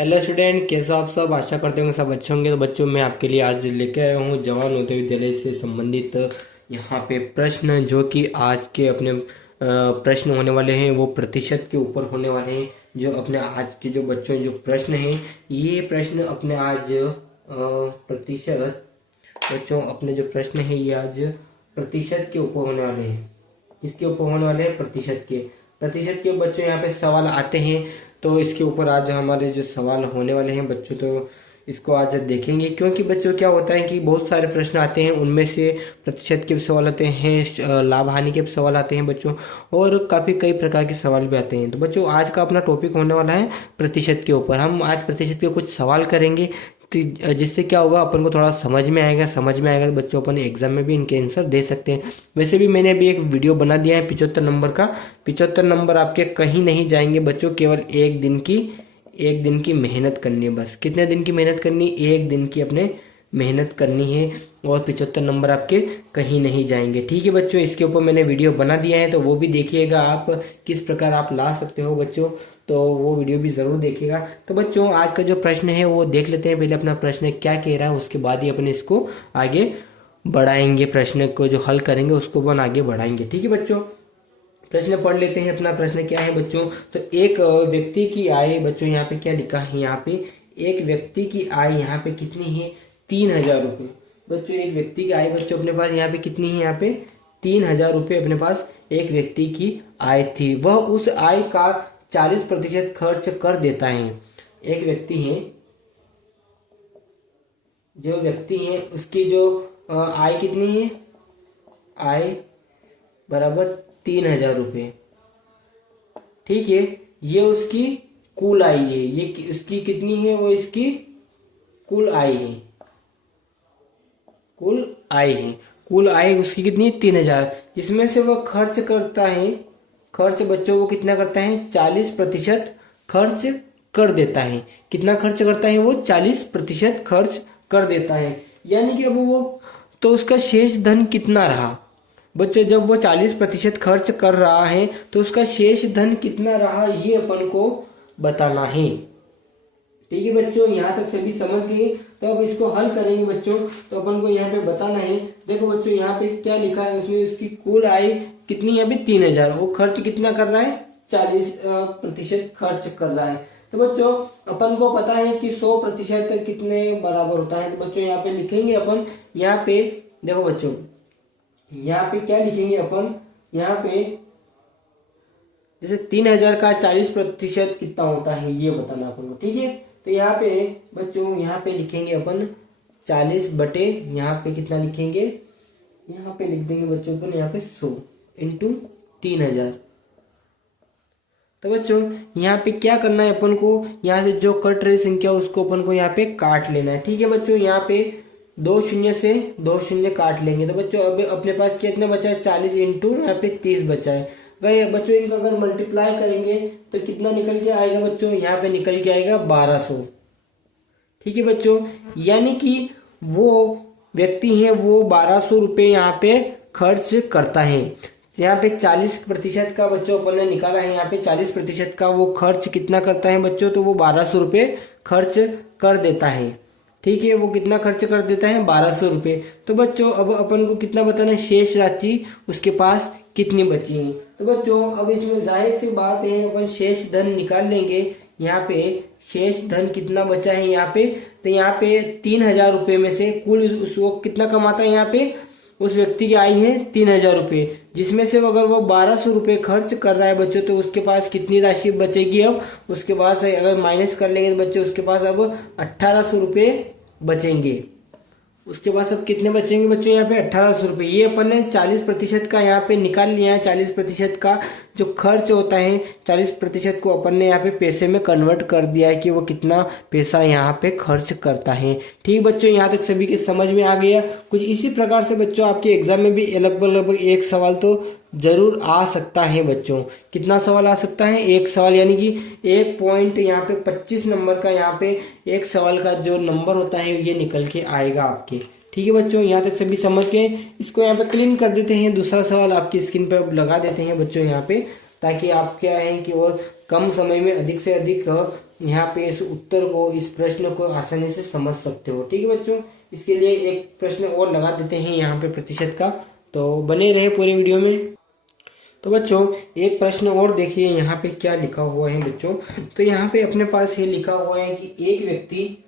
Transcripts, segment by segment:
Hello student, कैसे हो आप सब। आशा करते होंगे सब अच्छे होंगे। तो बच्चों, मैं आपके लिए आज लेके आया हूँ जवाहर नवोदय विद्यालय से संबंधित यहाँ पे प्रश्न, जो कि आज के अपने प्रश्न होने वाले हैं वो प्रतिशत के ऊपर होने वाले हैं। जो अपने आज के जो बच्चों जो प्रश्न हैं, ये प्रश्न अपने आज प्रतिशत, बच्चों अपने जो प्रश्न है ये आज प्रतिशत के ऊपर होने वाले हैं। किसके ऊपर होने वाले हैं? प्रतिशत के बच्चों यहाँ पे सवाल आते हैं। तो इसके ऊपर आज हमारे जो सवाल होने वाले हैं बच्चों, तो इसको आज देखेंगे। क्योंकि बच्चों क्या होता है कि बहुत सारे प्रश्न आते हैं, उनमें से प्रतिशत के भी सवाल आते हैं, लाभ हानि के भी सवाल आते हैं बच्चों, और काफ़ी कई प्रकार के सवाल भी आते हैं। तो बच्चों, आज का अपना टॉपिक होने वाला है प्रतिशत के ऊपर। हम आज प्रतिशत के कुछ सवाल करेंगे, जिससे क्या होगा, अपन को थोड़ा समझ में आएगा तो बच्चों अपन एग्जाम में भी इनके आंसर दे सकते हैं। वैसे भी मैंने अभी एक वीडियो बना दिया है 75 नंबर का। 75 नंबर आपके कहीं नहीं जाएंगे बच्चों, केवल एक दिन की मेहनत करनी है बस। कितने दिन की मेहनत करनी? एक दिन की अपने मेहनत करनी है, और 75 नंबर आपके कहीं नहीं जाएंगे। ठीक है बच्चों, इसके ऊपर मैंने वीडियो बना दिया है, तो वो भी देखिएगा आप, किस प्रकार आप ला सकते हो बच्चों। तो वो वीडियो भी ज़रूर देखिएगा। तो बच्चों, आज का जो प्रश्न है वो देख लेते हैं। पहले अपना प्रश्न क्या कह रहा है, उसके बाद ही अपन इसको आगे बढ़ाएंगे। प्रश्न को जो हल करेंगे उसको अपन आगे बढ़ाएंगे। ठीक है बच्चों, प्रश्न पढ़ लेते हैं। अपना प्रश्न क्या है बच्चों? तो एक व्यक्ति की आय, बच्चों यहाँ पे क्या लिखा है, यहाँ पे एक व्यक्ति की आय यहाँ पे कितनी है? 3000 रुपये। बच्चों, एक व्यक्ति की आय बच्चों अपने पास यहाँ पे कितनी है? यहाँ पे 3000 रुपये अपने पास एक व्यक्ति की आय थी। वह उस आय का 40% खर्च कर देता है। एक व्यक्ति है, जो व्यक्ति है उसकी जो आय कितनी है? आय बराबर 3000 रुपये। ठीक है, ये उसकी कुल आय है। ये उसकी कितनी है? वो इसकी कुल आय है। कुल आय उसकी कितनी है? 3000, जिसमें से वो खर्च करता है। खर्च बच्चों वो कितना करता है? 40% खर्च कर देता है। कितना खर्च करता है वो? 40% खर्च कर देता है। यानी कि अब वो, तो उसका शेष धन कितना रहा बच्चों? जब वो 40% खर्च कर रहा है तो उसका शेष धन कितना रहा, ये अपन को बताना है। ठीक है बच्चों, यहाँ तक सभी समझ गए। तो अब इसको हल करेंगे बच्चों। तो अपन को यहाँ पे बताना है। देखो बच्चों, यहाँ पे क्या लिखा है, उसमें उसकी कुल आय कितनी है? यहाँ पे 3000। वो खर्च कितना कर रहा है? 40% खर्च कर रहा है। तो बच्चों, अपन को पता है कि 100% कितने बराबर होता है। तो बच्चों, यहाँ पे लिखेंगे अपन, यहाँ पे देखो बच्चों, यहाँ पे क्या लिखेंगे अपन, यहाँ पे जैसे 3000 का 40% कितना होता है, ये बताना अपन को। ठीक है, तो यहाँ पे बच्चों, यहाँ पे लिखेंगे अपन 40 बटे, यहाँ पे कितना लिखेंगे? यहाँ पे लिख देंगे बच्चों अपन, यहाँ पे 100 इंटू 3000। तो बच्चों, यहाँ पे क्या करना है अपन को? यहाँ से जो कट रही संख्या उसको अपन को यहाँ पे काट लेना है। ठीक है बच्चों, यहाँ पे 2 शून्य से 2 शून्य काट लेंगे। तो बच्चों, अब अपने पास कितना बचा है? 40 इंटू यहाँ पे 30 बचा है। अगर बच्चों इनका अगर मल्टीप्लाई करेंगे तो कितना निकल के आएगा बच्चों? यहाँ पे निकल के आएगा 1200। ठीक है बच्चों, यानी कि वो व्यक्ति है वो 1200 रुपये यहाँ पे खर्च करता है। यहाँ पे 40% का बच्चों अपन ने निकाला है। यहाँ पे 40% का वो खर्च कितना करता है बच्चों? तो वो 1200 रुपये खर्च कर देता है। ठीक है, वो कितना खर्च कर देता है? 1200 रुपये। तो बच्चों, अब अपन को कितना बताना है? शेष राशि उसके पास कितनी बची है। तो बच्चों, अब इसमें जाहिर सी बात है, अपन शेष धन निकाल लेंगे। यहाँ पे शेष धन कितना बचा है यहाँ पे? तो यहाँ पे 3000 रुपये में से कुल उस वो कितना कमाता है? यहाँ पे उस व्यक्ति की आय है 3000 रुपये, जिसमें से अगर वो 1200 रुपये खर्च कर रहा है बच्चों, तो उसके पास कितनी राशि बचेगी? अब उसके पास अगर माइनस कर लेंगे तो बच्चों उसके पास अब 1800 रुपये बचेंगे। उसके बाद अब कितने बचेंगे बच्चों? यहाँ पे 1800 रुपये। ये अपन ने 40% का यहाँ पे निकाल लिया है। 40% का जो खर्च होता है, 40% को अपन ने यहाँ पे पैसे में कन्वर्ट कर दिया है कि वो कितना पैसा यहाँ पे खर्च करता है। ठीक बच्चों, यहाँ तक सभी के समझ में आ गया। कुछ इसी प्रकार से बच्चों आपके एग्जाम में भी लगभग एक सवाल तो जरूर आ सकता है बच्चों। कितना सवाल आ सकता है? एक सवाल, यानी कि 1 पॉइंट यहाँ पे 25 नंबर का यहाँ पे एक सवाल का जो नंबर होता है ये निकल के आएगा आपके। ठीक है बच्चों, यहाँ तक सभी समझ के इसको यहाँ पे क्लीन कर देते हैं। दूसरा सवाल आपकी स्क्रीन पे लगा देते हैं बच्चों यहाँ पे, ताकि आप क्या है कि और कम समय में अधिक से अधिक यहाँ पे इस उत्तर को, इस प्रश्न को आसानी से समझ सकते हो। ठीक है बच्चों, इसके लिए एक प्रश्न और लगा देते हैं यहाँ पे प्रतिशत का, तो बने रहे पूरे वीडियो में। तो बच्चों एक प्रश्न और देखिए यहाँ पे क्या लिखा हुआ है बच्चों। तो यहाँ पे अपने पास ये लिखा हुआ है कि एक व्यक्ति,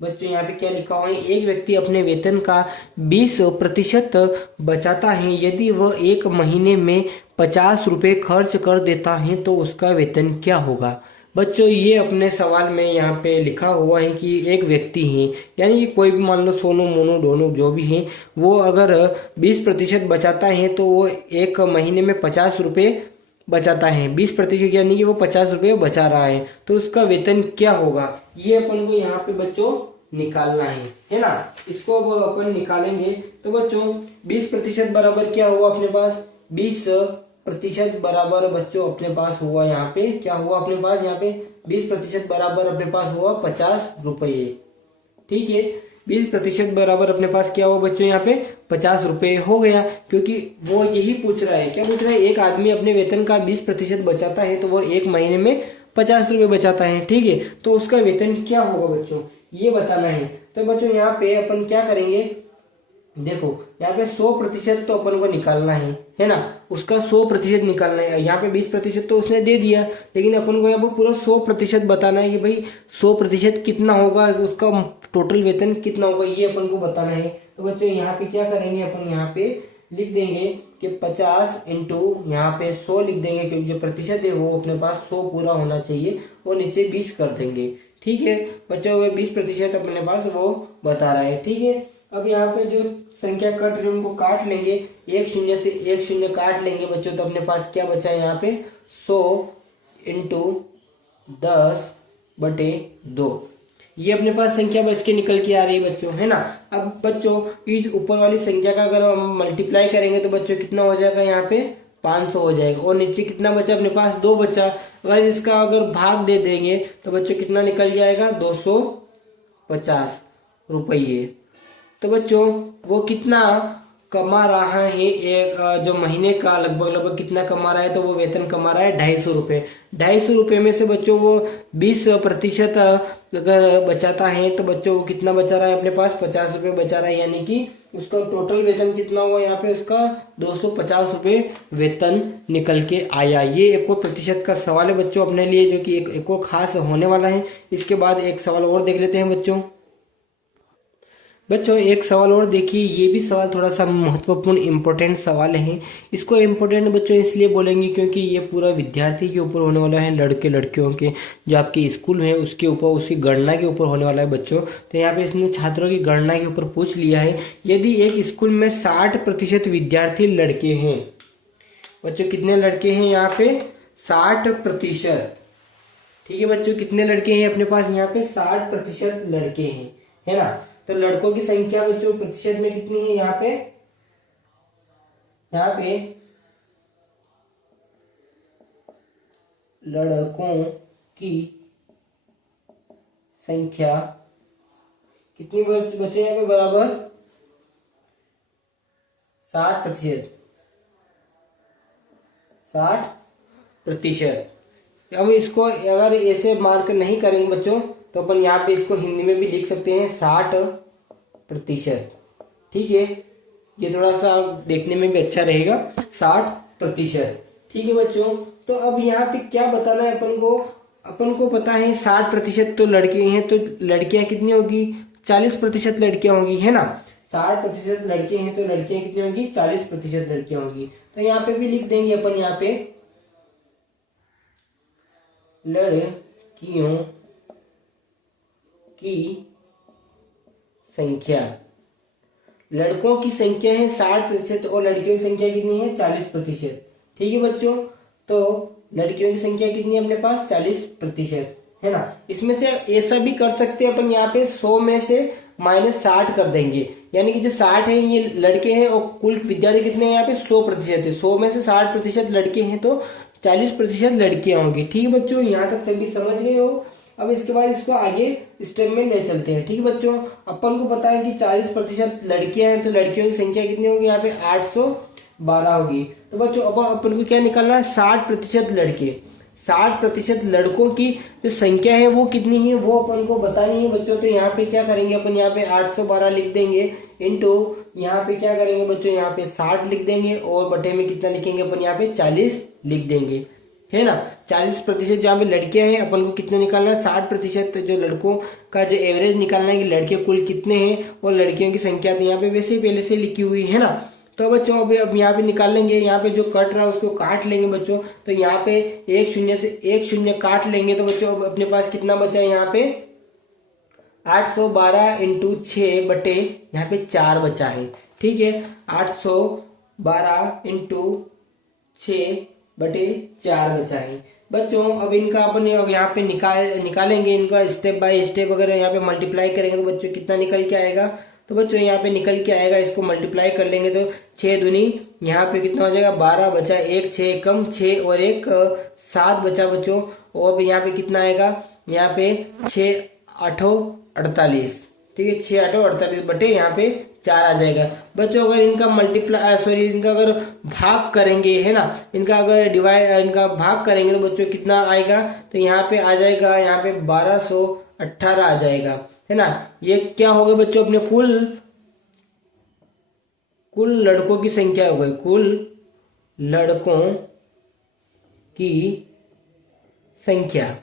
बच्चों यहाँ पे क्या लिखा हुआ है, एक व्यक्ति अपने वेतन का 20% बचाता है। यदि वह एक महीने में 50 रुपये खर्च कर देता है तो उसका वेतन क्या होगा। बच्चों ये अपने सवाल में यहाँ पे लिखा हुआ है कि एक व्यक्ति है, यानी कि कोई भी मान लो सोनू मोनू दोनों जो भी हैं, वो अगर 20% बचाता है तो वो एक महीने में 50 रुपये बचाता है। 20% यानी कि वो 50 रुपये बचा रहा है, तो उसका वेतन क्या होगा, ये अपन को यहाँ पे बच्चों निकालना है ना। इसको अब अपन निकालेंगे। तो बच्चों 20% बराबर क्या हुआ अपने पास, 20% बराबर बच्चों अपने पास हुआ यहाँ पे, क्या हुआ अपने पास यहाँ पे 20% बराबर अपने पास हुआ 50 रुपये। ठीक है, 20% बराबर अपने पास क्या हुआ बच्चों यहाँ पे 50 रुपये हो गया, क्योंकि वो यही पूछ रहा है, क्या पूछ रहा है, एक आदमी अपने वेतन का 20% बचाता है तो वो एक महीने में 50 रुपये बचाता है। ठीक है, तो उसका वेतन क्या होगा बच्चों, ये बताना है। तो बच्चों यहाँ पे अपन क्या करेंगे, देखो यहाँ पे 100% तो अपन को निकालना है ना, उसका 100% निकालना है। यहाँ पे 20% तो उसने दे दिया, लेकिन अपन को यहाँ पे पूरा 100% बताना है कि भाई 100% कितना होगा, उसका टोटल वेतन कितना होगा, ये अपन को बताना है। तो बच्चों यहाँ पे क्या करेंगे, अपन यहाँ पे लिख देंगे कि 50 इंटू यहाँ पे 100 लिख देंगे, क्योंकि जो प्रतिशत है वो अपने पास 100 पूरा होना चाहिए, और नीचे 20 कर देंगे। ठीक है बच्चों, 20% अपने पास वो बता रहा है। ठीक है, अब यहाँ पे जो संख्या कट रही है उनको काट लेंगे, एक शून्य से एक शून्य काट लेंगे बच्चों, तो अपने पास क्या बचा है यहाँ पे 100 इंटू 10/2, ये अपने पास संख्या बच के निकल के आ रही है बच्चों, है ना। अब बच्चों इस ऊपर वाली संख्या का अगर हम मल्टीप्लाई करेंगे तो बच्चों कितना हो जाएगा, यहाँ पे 500 हो जाएगा, और नीचे कितना बचा अपने पास 2 बचा। अगर इसका अगर भाग दे देंगे तो बच्चों कितना निकल जाएगा 250 रुपये। तो बच्चों वो कितना कमा रहा है, एक जो महीने का लगभग कितना कमा रहा है, तो वो वेतन कमा रहा है 250 रुपये। 250 रुपये में से बच्चों वो 20% अगर बचाता है तो बच्चों वो कितना बचा रहा है, अपने पास 50 रुपये बचा रहा है, यानी कि उसका टोटल वेतन कितना हुआ यहाँ पे, उसका 250 रुपये वेतन निकल के आया। ये एक और प्रतिशत का सवाल है बच्चों अपने लिए, जो कि एक और खास होने वाला है। इसके बाद एक सवाल और देख लेते हैं बच्चों एक सवाल और देखिए, ये भी सवाल थोड़ा सा महत्वपूर्ण इंपॉर्टेंट सवाल है। इसको इम्पोर्टेंट बच्चों इसलिए बोलेंगे क्योंकि ये पूरा विद्यार्थी के ऊपर होने वाला है, लड़के लड़कियों के जो आपके स्कूल है उसके ऊपर, उसकी गणना के ऊपर होने वाला है बच्चों। तो यहाँ पे इसने छात्रों की गणना के ऊपर पूछ लिया है, यदि एक स्कूल में 60% विद्यार्थी लड़के हैं बच्चों, कितने लड़के हैं यहाँ पे 60%। ठीक है बच्चों, कितने लड़के हैं अपने पास यहाँ पे 60% लड़के हैं, है ना। तो लड़कों की संख्या बच्चों प्रतिशत में कितनी है, यहाँ पे लड़कों की संख्या कितनी बच्चे यहाँ पे बराबर 60%। हम इसको अगर ऐसे मार्क नहीं करेंगे बच्चों तो अपन यहाँ पे इसको हिंदी में भी लिख सकते हैं 60%। ठीक है, ये थोड़ा सा देखने में भी अच्छा रहेगा 60%। ठीक है बच्चों, तो अब यहाँ पे क्या बताना है अपन को पता है 60% तो लड़के हैं, तो लड़कियां कितनी होगी 40% लड़कियां होगी, है ना। 60% लड़के हैं तो लड़कियां कितनी होगी 40% लड़कियां होगी। तो यहाँ पे भी लिख देंगे अपन, यहाँ पे लड़कियों की संख्या, लड़कों की संख्या है 60% और लड़कियों की संख्या कितनी है 40%। ठीक है बच्चों, तो लड़कियों की संख्या कितनी है अपने पास 40%, है ना। इसमें से ऐसा भी कर सकते हैं अपन, यहाँ पे 100 में से -60 कर देंगे, यानी कि जो 60 है ये लड़के हैं और कुल विद्यार्थी कितने हैं यहाँ पे 100% है। 100 में से 60% लड़के हैं तो 40% लड़कियां होंगी। ठीक है बच्चों, यहाँ तक सभी समझ गए हो। अब इसके बाद इसको आगे स्टेप में ले चलते हैं। ठीक है बच्चों, अपन को पता है कि 40% लड़कियां हैं तो लड़कियों की संख्या कितनी होगी यहाँ पे 812 होगी। तो बच्चों अब अपन को क्या निकालना है 60% लड़के, 60% लड़कों की जो संख्या है वो कितनी है वो अपन को बतानी है बच्चों। तो यहाँ पे क्या करेंगे अपन, यहाँ पे 812 लिख देंगे इंटू यहाँ पे क्या करेंगे बच्चों, यहाँ पे 60 लिख देंगे और बटे में कितना लिखेंगे अपन, यहाँ पे 40 लिख देंगे, है ना। 40% जहाँ पे लड़कियां हैं अपन को कितना निकालना है, 60% जो लड़कों का जो एवरेज निकालना है कि लड़के कुल कितने हैं और लड़कियों की संख्या तो यहाँ पे वैसे ही पहले से लिखी हुई है ना। तो बच्चों अब यहाँ पे निकाल लेंगे, यहाँ पे जो कट रहा है उसको काट लेंगे बच्चों। तो यहाँ पे एक शून्य से एक शून्य काट लेंगे तो बच्चों अपने पास कितना बचा है, यहाँ पे 812 इंटू 6 बटे यहाँ पे 4 बचा है, ठीक है। 812 इंटू 6 बटे 4 बचा है बच्चों। अब इनका अपन यहाँ पे निकालेंगे इनका स्टेप बाय स्टेप, अगर यहाँ पे मल्टीप्लाई करेंगे तो बच्चों कितना निकल के आएगा, तो बच्चों यहाँ पे निकल के आएगा, इसको मल्टीप्लाई कर लेंगे तो 6 दूनी यहाँ पे कितना हो जाएगा 12 बचा, 1 6 कम 6 और 1 7 बचा बच्चों। और यहाँ पे कितना आएगा, यहाँ पे 6 8 48, ठीक है, 6 8 48 बटे यहाँ पे 4 आ जाएगा बच्चों। अगर इनका इनका अगर भाग करेंगे, है ना, इनका अगर इनका भाग करेंगे तो बच्चों कितना आएगा, तो यहाँ पे आ जाएगा, यहाँ पे 1218 आ जाएगा, है ना। ये क्या हो गया बच्चों, अपने कुल लड़कों की संख्या हो गई, कुल लड़कों की संख्या।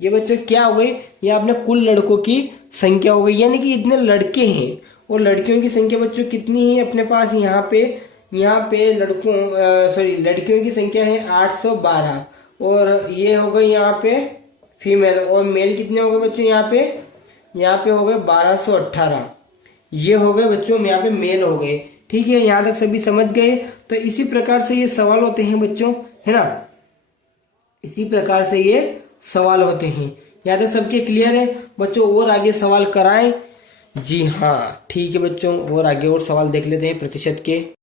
ये बच्चों क्या हो गई, ये अपने कुल लड़कों की संख्या हो गई, यानी कि इतने लड़के हैं और लड़कियों की संख्या बच्चों कितनी है अपने पास, यहाँ पे लड़कियों की संख्या है 812 और ये हो गई यहाँ पे फीमेल, और मेल कितने हो गए बच्चों, यहाँ पे हो गए 1218, ये हो गए बच्चों यहाँ पे मेल हो गए, ठीक है। यहाँ तक सभी समझ गए। तो इसी प्रकार से ये सवाल होते हैं बच्चों, है ना, इसी प्रकार से ये सवाल होते हैं। यहाँ तक सबके क्लियर है बच्चों, और आगे सवाल कराएं? जी हाँ ठीक है बच्चों, और आगे और सवाल देख लेते हैं प्रतिशत के।